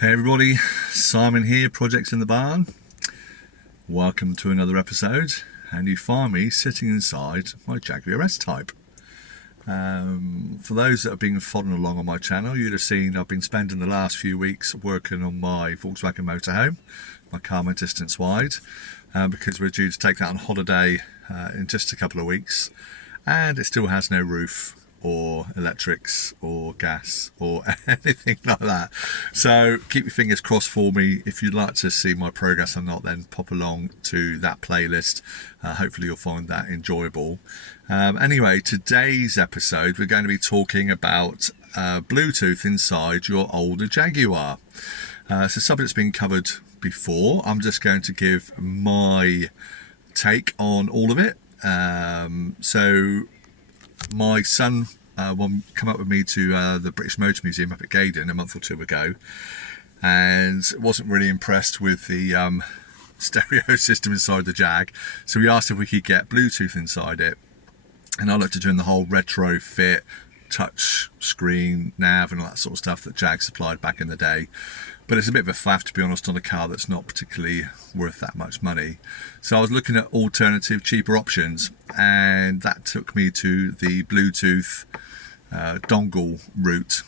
Hey everybody, Simon here, Projects in the Barn. Welcome to another episode, and you find me sitting inside my Jaguar S-Type. For those that have been following along on my channel, you'd have seen I've been spending the last few weeks working on my Volkswagen motorhome, my Carmen distance wide, because we're due to take that on holiday in just a couple of weeks, and it still has no roof or electrics or gas or anything like that. So keep your fingers crossed for me. If you'd like to see my progress or not, then pop along to that playlist. Hopefully you'll find that enjoyable. Anyway, today's episode we're going to be talking about Bluetooth inside your older Jaguar. It's a subject that's been covered before. I'm just going to give my take on all of it. So my son come up with me to the British Motor Museum up at Gaydon a month or two ago, and wasn't really impressed with the stereo system inside the Jag, so we asked if we could get Bluetooth inside it. And I looked at doing the whole retrofit touch screen nav and all that sort of stuff that Jag supplied back in the day, but it's a bit of a faff, to be honest, on a car that's not particularly worth that much money. So I was looking at alternative cheaper options, and that took me to the Bluetooth dongle route,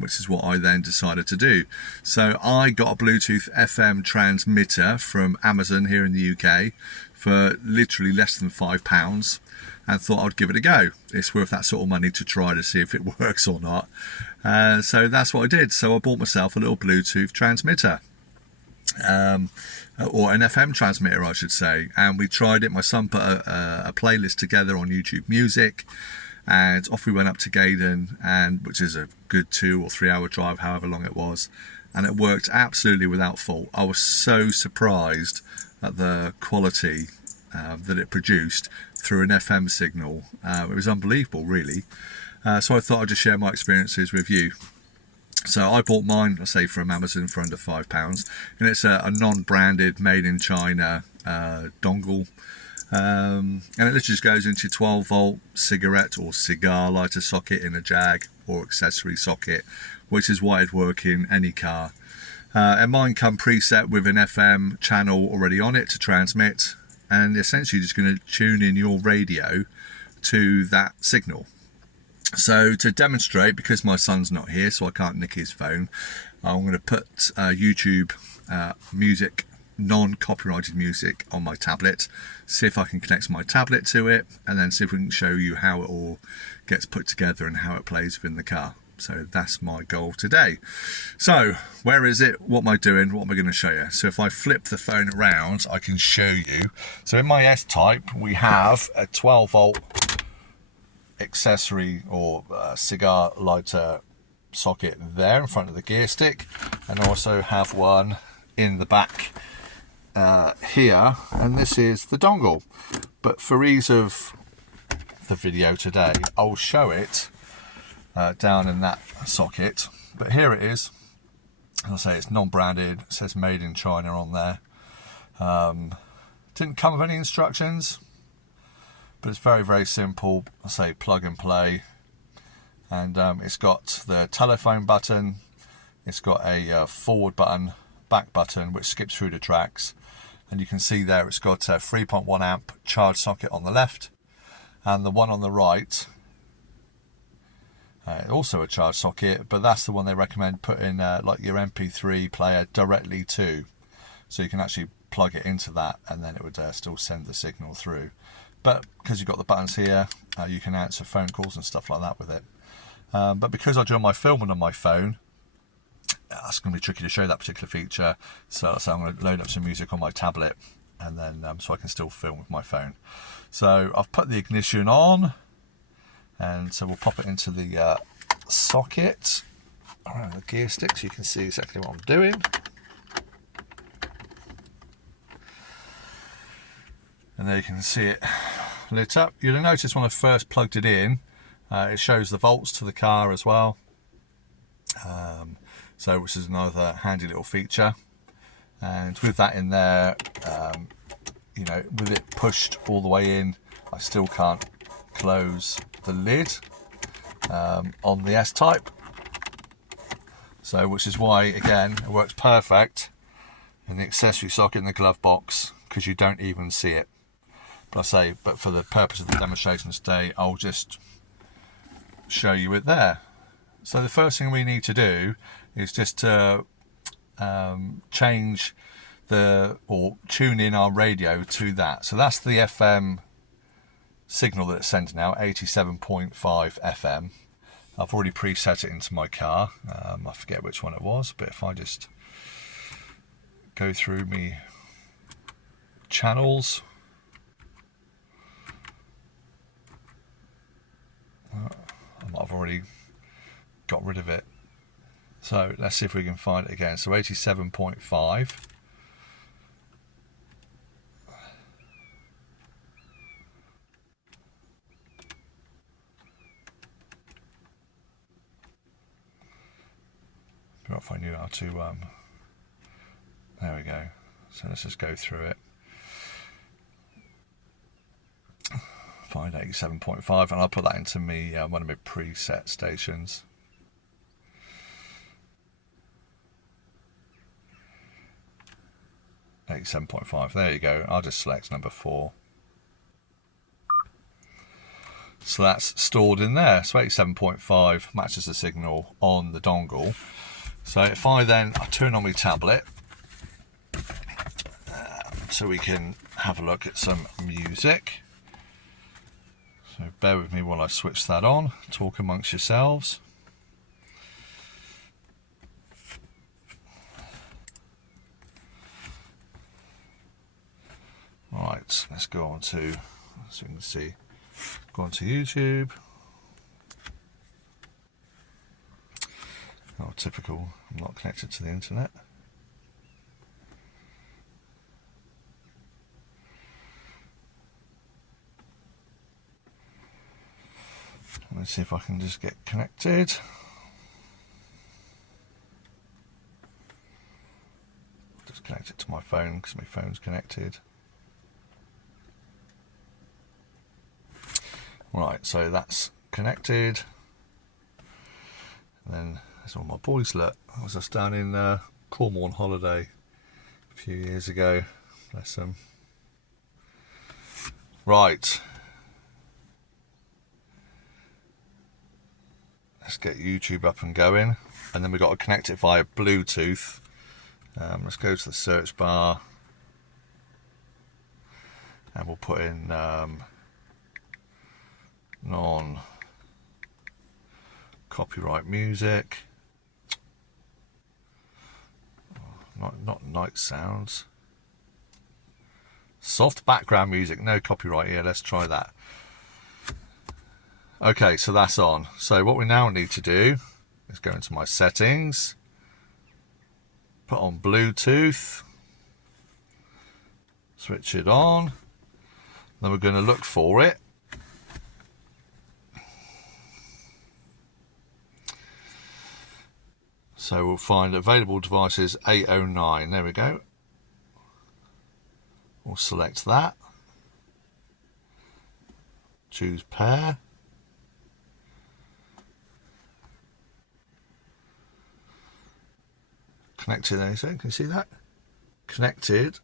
which is what I then decided to do. So I got a Bluetooth FM transmitter from Amazon here in the UK for literally less than £5, and thought I'd give it a go. It's worth that sort of money to try to see if it works or not. So that's what I did. So I bought myself a little Bluetooth transmitter, or an FM transmitter I should say, and we tried it. My son put a playlist together on YouTube Music, and off we went up to Gaydon, and which is a good 2 or 3 hour drive, however long it was, and it worked absolutely without fault. I was so surprised at the quality that it produced through an FM signal. It was unbelievable, really. So I thought I'd just share my experiences with you. So I bought mine, I say, from Amazon for under £5, and it's a non-branded, made in China dongle, and it literally just goes into 12-volt cigarette or cigar lighter socket in a Jag, or accessory socket, which is why it'd work in any car. And mine come preset with an FM channel already on it to transmit, and essentially just going to tune in your radio to that signal. So to demonstrate, because my son's not here so I can't nick his phone, I'm going to put YouTube music, non-copyrighted music, on my tablet, see if I can connect my tablet to it, and then see if we can show you how it all gets put together and how it plays within the car. So that's my goal today. So where is it? What am I doing? What am I going to show you? So if I flip the phone around, I can show you. So in my S-Type, we have a 12-volt accessory or cigar lighter socket there in front of the gear stick, and also have one in the back here, and this is the dongle. But for ease of the video today, I'll show it down in that socket. But here it is. As I say, it's non-branded, it says made in China on there. Didn't come with any instructions, but it's very, very simple. I say plug and play, and it's got the telephone button, it's got a forward button, back button, which skips through the tracks, and you can see there it's got a 3.1 amp charge socket on the left, and the one on the right, also a charge socket, but that's the one they recommend putting like your MP3 player directly to, so you can actually plug it into that, and then it would still send the signal through. But because you've got the buttons here, you can answer phone calls and stuff like that with it. But because I do my filming on my phone, that's going to be tricky to show that particular feature. So I'm going to load up some music on my tablet, and then so I can still film with my phone. So I've put the ignition on, and so we'll pop it into the socket around the gear stick so you can see exactly what I'm doing. And there you can see it lit up. You'll notice when I first plugged it in, it shows the volts to the car as well. So which is another handy little feature. And with that in there, you know, with it pushed all the way in, I still can't close the lid on the S-Type. So, which is why, again, it works perfect in the accessory socket in the glove box, because you don't even see it. But but for the purpose of the demonstration today, I'll just show you it there. So the first thing we need to do is just to change or tune in our radio to that. So that's the FM signal that it's sending out, 87.5 FM. I've already preset it into my car. I forget which one it was, but if I just go through me channels, I've already got rid of it. So let's see if we can find it again. So 87.5. If I knew how to, there we go. So let's just go through it. Find 87.5, and I'll put that into me one of my preset stations. .5. There you go. I'll just select number 4. So that's stored in there. So 87.5 matches the signal on the dongle. So if I turn on my tablet, so we can have a look at some music. So bear with me while I switch that on. Talk amongst yourselves. Right, let's go on to, so you can see, go on to YouTube. Oh, typical, I'm not connected to the internet. Let's see if I can just get connected. Just connect it to my phone because my phone's connected. Right, so that's connected. And then there's all my boys. Look, I was just down in Cornwall on holiday a few years ago. Bless them. Right. Let's get YouTube up and going. And then we've got to connect it via Bluetooth. Let's go to the search bar. And we'll put in non-copyright music. Not night sounds. Soft background music, no copyright here. Let's try that. Okay, so that's on. So what we now need to do is go into my settings, put on Bluetooth, switch it on. Then we're going to look for it. So we'll find available devices 809. There we go. We'll select that. Choose pair. Connected, anything? Can you see that? Connected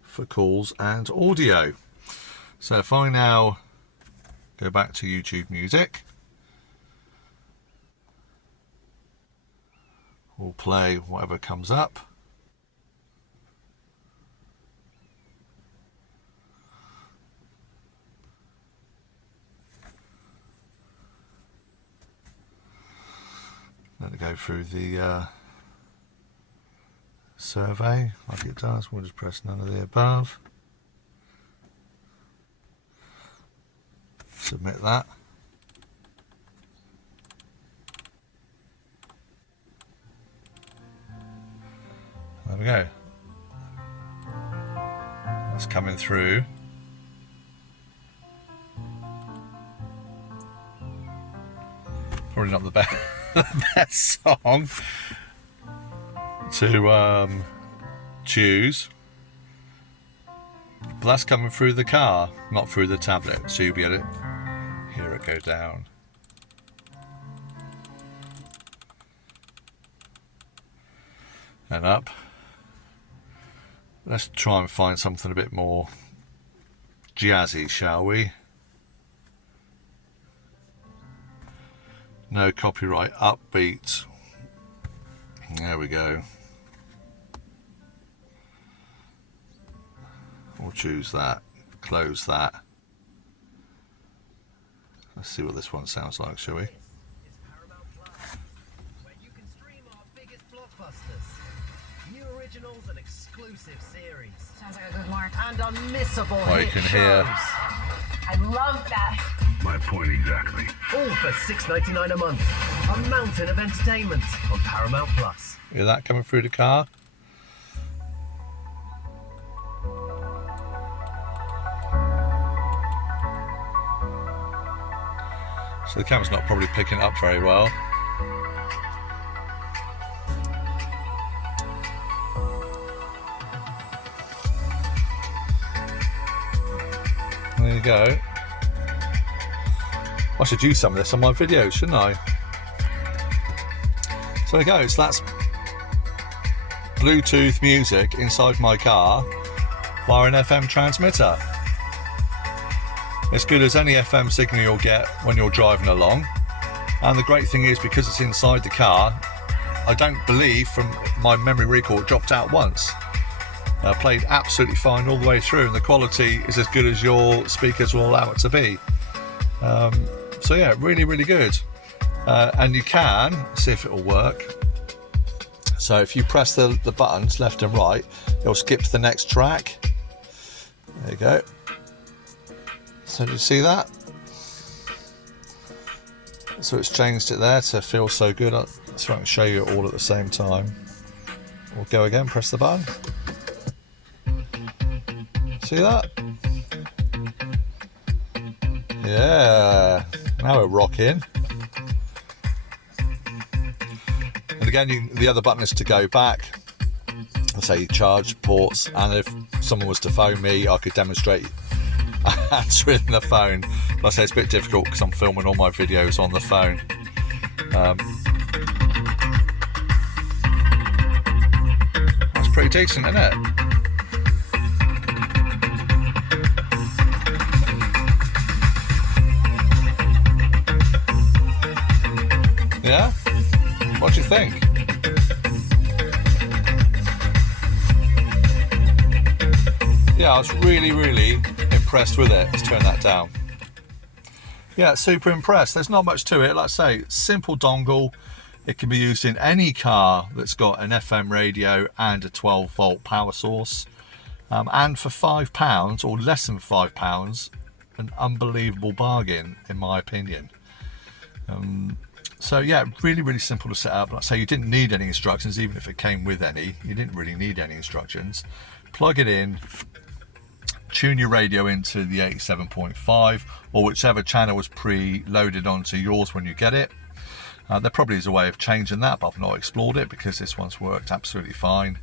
for calls and audio. So if I now go back to YouTube Music, we'll play whatever comes up. Let it go through the survey like it does. We'll just press none of the above. Submit that. There we go. That's coming through. Probably not the best, the best song to choose, but that's coming through the car, not through the tablet, so you'll be able to hear it go down. and up. Let's try and find something a bit more jazzy, shall we? No copyright, upbeat. There we go. We'll choose that, close that. Let's see what this one sounds like, shall we? New originals and exclusive series. Sounds like a good mark. And unmissable Oh, you hit can shows. hear. I love that. My point exactly. All for $6.99 a month. A mountain of entertainment on Paramount Plus. Hear that coming through the car? So the camera's not probably picking it up very well. There you go. I should use some of this on my videos, shouldn't I? So there you go. So that's Bluetooth music inside my car via an FM transmitter. As good as any FM signal you'll get when you're driving along. And the great thing is, because it's inside the car, I don't believe, from my memory recall, it dropped out once. Played absolutely fine all the way through, and the quality is as good as your speakers will allow it to be. So yeah, really, really good. And you can see if it will work. So if you press the buttons left and right, it'll skip to the next track. There you go. So do you see that? So it's changed it there to feel so good. So I can show you it all at the same time. We'll go again, press the button. See that? Yeah, now we're rocking. And again, the other button is to go back. Let's say charge ports, and if someone was to phone me, I could demonstrate answering the phone. Like I say, it's a bit difficult because I'm filming all my videos on the phone. That's pretty decent, isn't it? Yeah? What do you think? Yeah, I was really, really impressed with it. Let's turn that down. Yeah, super impressed. There's not much to it. Like I say, simple dongle. It can be used in any car that's got an FM radio and a 12-volt power source. And for £5 or less than £5, an unbelievable bargain, in my opinion. So yeah, really, really simple to set up. Like I say, you didn't need any instructions, even if it came with any. You didn't really need any instructions. Plug it in, tune your radio into the 87.5 or whichever channel was pre-loaded onto yours when you get it. There probably is a way of changing that, but I've not explored it because this one's worked absolutely fine.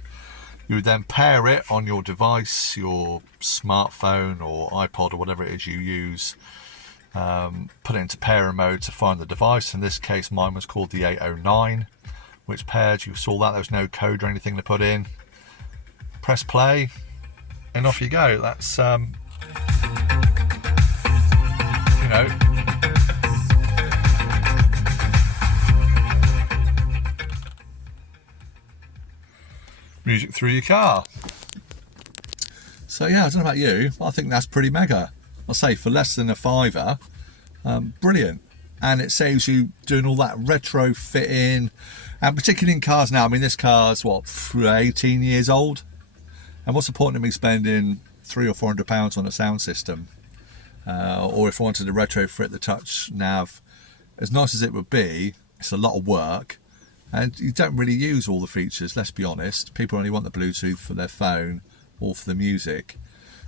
You would then pair it on your device, your smartphone or iPod or whatever it is you use. Put it into pairing mode to find the device. In this case, mine was called the 809, which paired. You saw that there was no code or anything to put in. Press play, and off you go. That's you know, music through your car. So yeah, I don't know about you, but I think that's pretty mega. I'll say for less than a £5, brilliant. And it saves you doing all that retrofitting, and particularly in cars now. I mean, this car's what, 18 years old, and what's the point of me spending £300 or £400 on a sound system? Or if I wanted to retrofit the touch nav, as nice as it would be, it's a lot of work, and you don't really use all the features. Let's be honest, people only want the Bluetooth for their phone or for the music.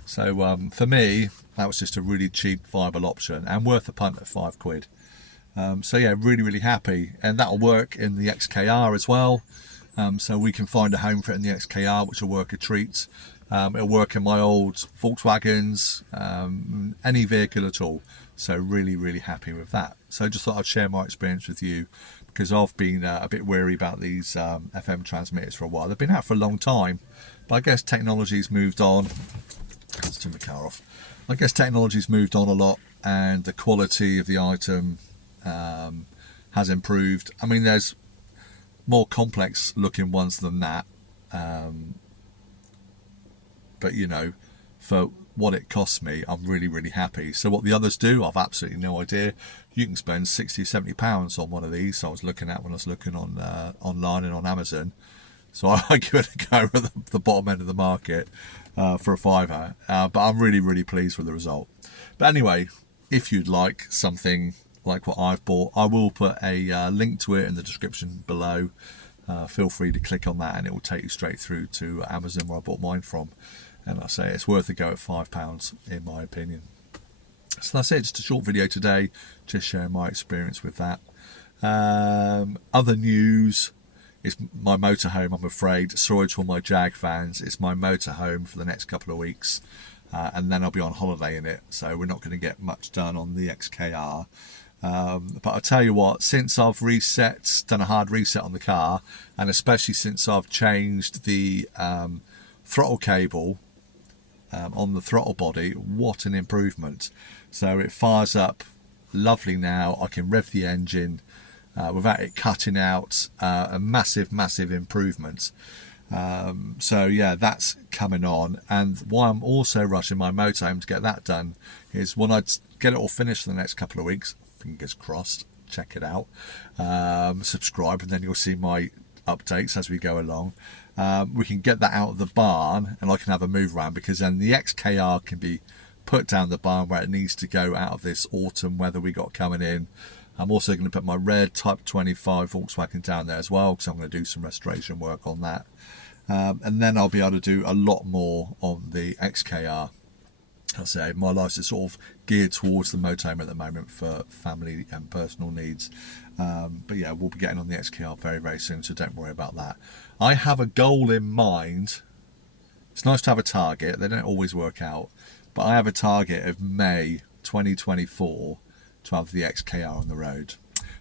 So for me, that was just a really cheap, viable option and worth a punt at £5. So yeah, really, really happy. And that'll work in the XKR as well. So we can find a home for it in the XKR, which will work a treat. It'll work in my old Volkswagens, any vehicle at all. So really, really happy with that. So just thought I'd share my experience with you, because I've been a bit wary about these FM transmitters for a while. They've been out for a long time, but I guess technology's moved on. Let's turn the car off. I guess technology's moved on a lot, and the quality of the item has improved. I mean, there's more complex looking ones than that, but you know, for what it costs me, I'm really happy. So what the others do, I've absolutely no idea. You can spend 60, 70 pounds on one of these. So I was looking at when I was looking on online and on Amazon. So I give it a go at the bottom end of the market for a £5. But I'm really pleased with the result. But anyway, if you'd like something like what I've bought, I will put a link to it in the description below. Feel free to click on that and it will take you straight through to Amazon where I bought mine from. And I say it's worth a go at £5 in my opinion. So that's it, just a short video today, just sharing my experience with that. Other news is my motorhome, I'm afraid. Sorry to all my Jag fans, it's my motorhome for the next couple of weeks. And then I'll be on holiday in it, so we're not going to get much done on the XKR. But I'll tell you what, since I've done a hard reset on the car, and especially since I've changed the throttle cable on the throttle body, what an improvement. So it fires up lovely now. I can rev the engine without it cutting out. A massive improvement. So yeah, that's coming on. And why I'm also rushing my motorhome to get that done is when I get it all finished for the next couple of weeks, fingers crossed, check it out, subscribe, and then you'll see my updates as we go along. We can get that out of the barn and I can have a move around, because then the XKR can be put down the barn where it needs to go out of this autumn weather we got coming in. I'm also going to put my red Type 25 Volkswagen down there as well, because I'm going to do some restoration work on that. And then I'll be able to do a lot more on the XKR. I'll say my life is sort of geared towards the motorhome at the moment for family and personal needs. But yeah, we'll be getting on the XKR very soon, so don't worry about that. I have a goal in mind. It's nice to have a target. They don't always work out. But I have a target of May 2024 to have the XKR on the road.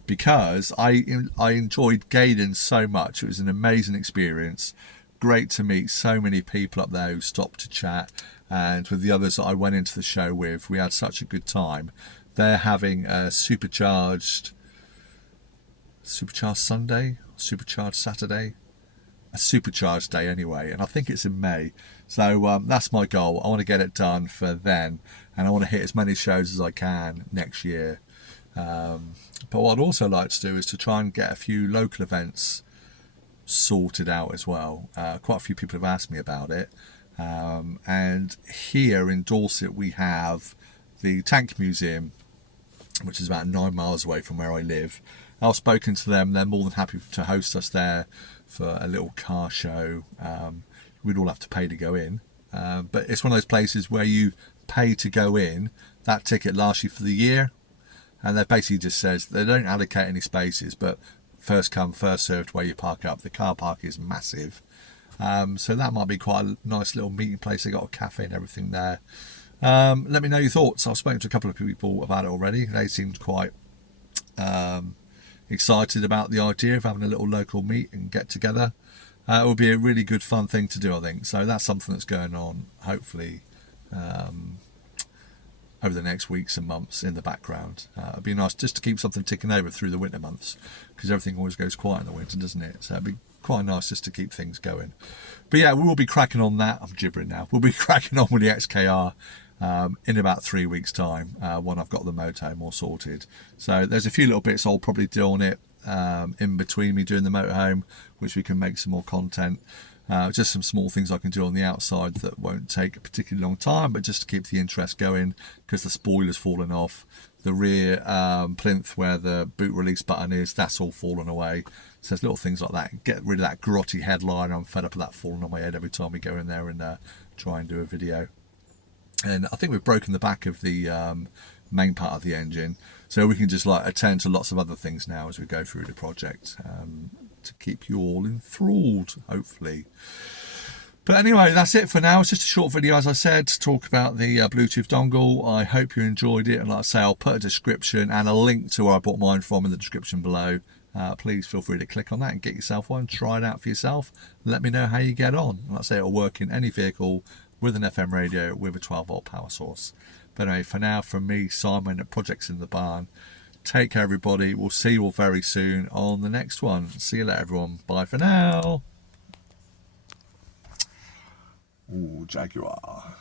Because I enjoyed Gaydon so much. It was an amazing experience. Great to meet so many people up there who stopped to chat. And with the others that I went into the show with, we had such a good time. They're having a supercharged Sunday, supercharged Saturday, a supercharged day anyway, and I think it's in May. So that's my goal. I want to get it done for then, and I want to hit as many shows as I can next year. But what I'd also like to do is to try and get a few local events sorted out as well. Quite a few people have asked me about it. And here in Dorset we have the Tank Museum, which is about 9 miles away from where I live. I've spoken to them, they're more than happy to host us there for a little car show. We'd all have to pay to go in, but it's one of those places where you pay to go in. That ticket lasts you for the year, and they basically just says they don't allocate any spaces, but first come first served where you park up. The car park is massive. So that might be quite a nice little meeting place. They got a cafe and everything there. Let me know your thoughts. I've spoken to a couple of people about it already. They seemed quite excited about the idea of having a little local meet and get together. It would be a really good fun thing to do, I think. So that's something that's going on, hopefully, over the next weeks and months in the background. It'd be nice just to keep something ticking over through the winter months, because everything always goes quiet in the winter, doesn't it? So it'd be quite nice just to keep things going. But yeah, we will be cracking on that. I'm gibbering now. We'll be cracking on with the XKR in about 3 weeks time, when I've got the motorhome all sorted. So there's a few little bits I'll probably do on it in between me doing the motorhome, which we can make some more content. Just some small things I can do on the outside that won't take a particularly long time, but just to keep the interest going, because the spoiler's fallen off. The rear plinth where the boot release button is, that's all fallen away. So there's little things like that. Get rid of that grotty headline. I'm fed up with that falling on my head every time we go in there and try and do a video. And I think we've broken the back of the main part of the engine, so we can just like attend to lots of other things now as we go through the project, to keep you all enthralled, hopefully. But anyway, that's it for now. It's just a short video, as I said, to talk about the Bluetooth dongle. I hope you enjoyed it, and like I say, I'll put a description and a link to where I bought mine from in the description below. please feel free to click on that and get yourself one, try it out for yourself, let me know how you get on. Like I say, it'll work in any vehicle with an FM radio with a 12-volt power source. But anyway, for now, from me, Simon at Projects in the Barn, take care everybody, we'll see you all very soon on the next one. See you later everyone, bye for now. Ooh, Jaguar.